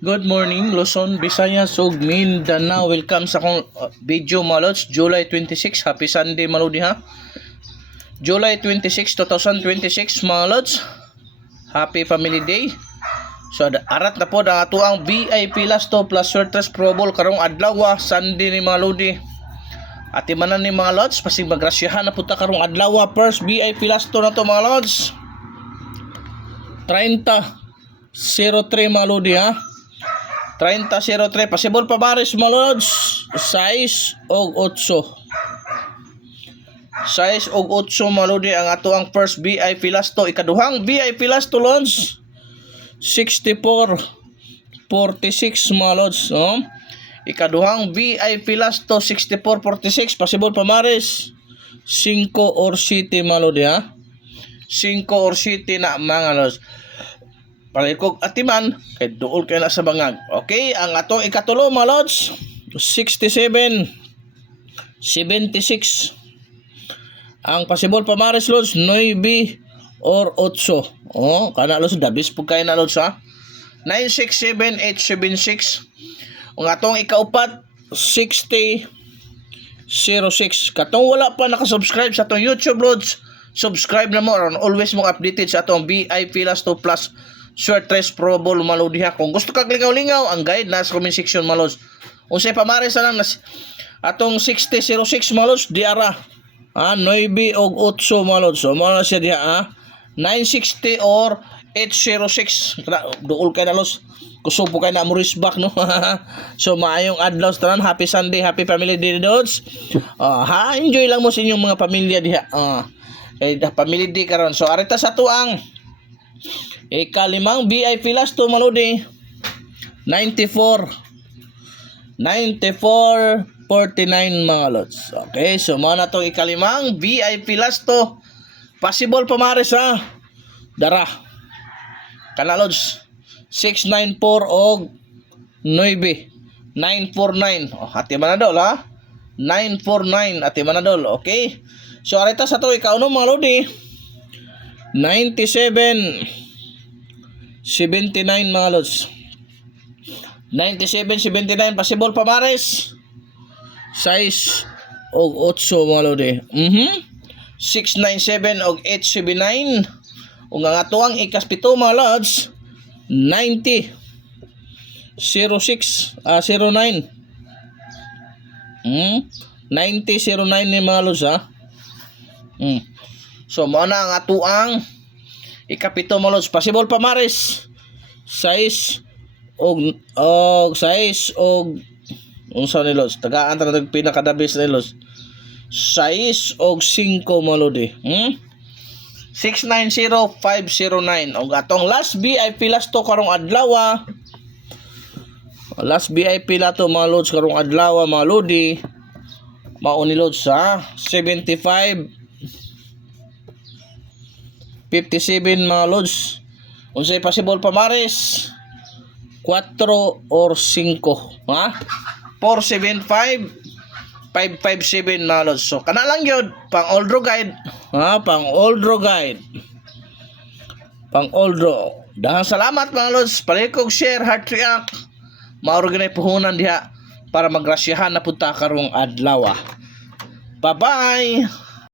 Good morning, Luzon, Visayas, ug Mindanao. Welcome sa akong video, malods. July 26, happy Sunday, malodi ha. July 26, 2026, malods. Happy Family Day. So, arat na po ang ato ang VIP Lasto plus Swertres Pro Bowl karong adlaw, Sunday ni malodi. At imanan ni mga lods, pasig magrasyahan na punta karong adlaw. First VIP Lasto na to mga lods. 30-03 malodi ha. 30-03, possible pa baris mga lods, 6 og 8. 6 og 8 malodi ang ato ang first VIP Lasto. Ikaduhang VIP Lasto lods, 64-46 mga lods. Ikaduhang VIP Lasto, 64-46, possible pa maris 5 or 7 malodi ha. 5 or 7 na mga lods. Palikog atiman kay duol kay na sa bangag. Okay, ang atong ikatulo mga lods, 67-76. Ang possible pamares lods, 9 or 8. Kana lods dabis pug kay na lods ha. 967-876. Ang atong ikaupat, 60-06. Katong wala pa nakasubscribe sa atong YouTube lods, subscribe na mo aron always mo updated sa atong VIP Lasto plus Swertres Pro Bowl malodi ha. Kung gusto kag lingaw-lingaw, ang guide na sa comment section malos. Unsay pamares na lang atong 60-06 malos diara. 9 og 8 malos. So mo na siya diha 960 or 806. Duol kay na los. Kusupo kay na mo back no. So maayong adlaw tanan, happy Sunday, happy Family Day dods. Enjoy lang mo sa inyong mga pamilya diha. Family Day karon. So arita sa tuang ikalimang VIP Lasto malodi, 94-49 mga lods. Okay, so mo na tong ikalimang VIP Lasto. Possible pamares ha. Dara. Kana lods, 694 og 9. 949. Hati manadol ha. 949 ati manadol. Okay. So arita sa to ikauno mga lodi, 97-79 mga lods. 97-79, possible pamares 6 og 8 mga lodi. 697 og 879. Ug ang atuang ikaspito mga lods, 90-06 09. 90-09 ni mga lods ha. So mo na ang atuang ikapito mga lods, possible pamares 6 og 6 og unsa ni lods, tagaan ta nag pinakadabis ni lods, 6 og 5 mga lodi. 690-509. Og atong last VIP Lasto karong adlaw, last VIP Lasto mga lods karong adlaw mga lodi, mao ni lods ha, 75-57 mga lods. Unsay possible pamares 4 or 5 ha. 475-557 mga lods. So kana lang gyud pang oldro guide ha, pang oldro guide, pang oldro. Daghang salamat mga lods, palikog share, heart react, mauro ginay puhunan diha para magrasyahan na punta karong adlaw. Bye bye.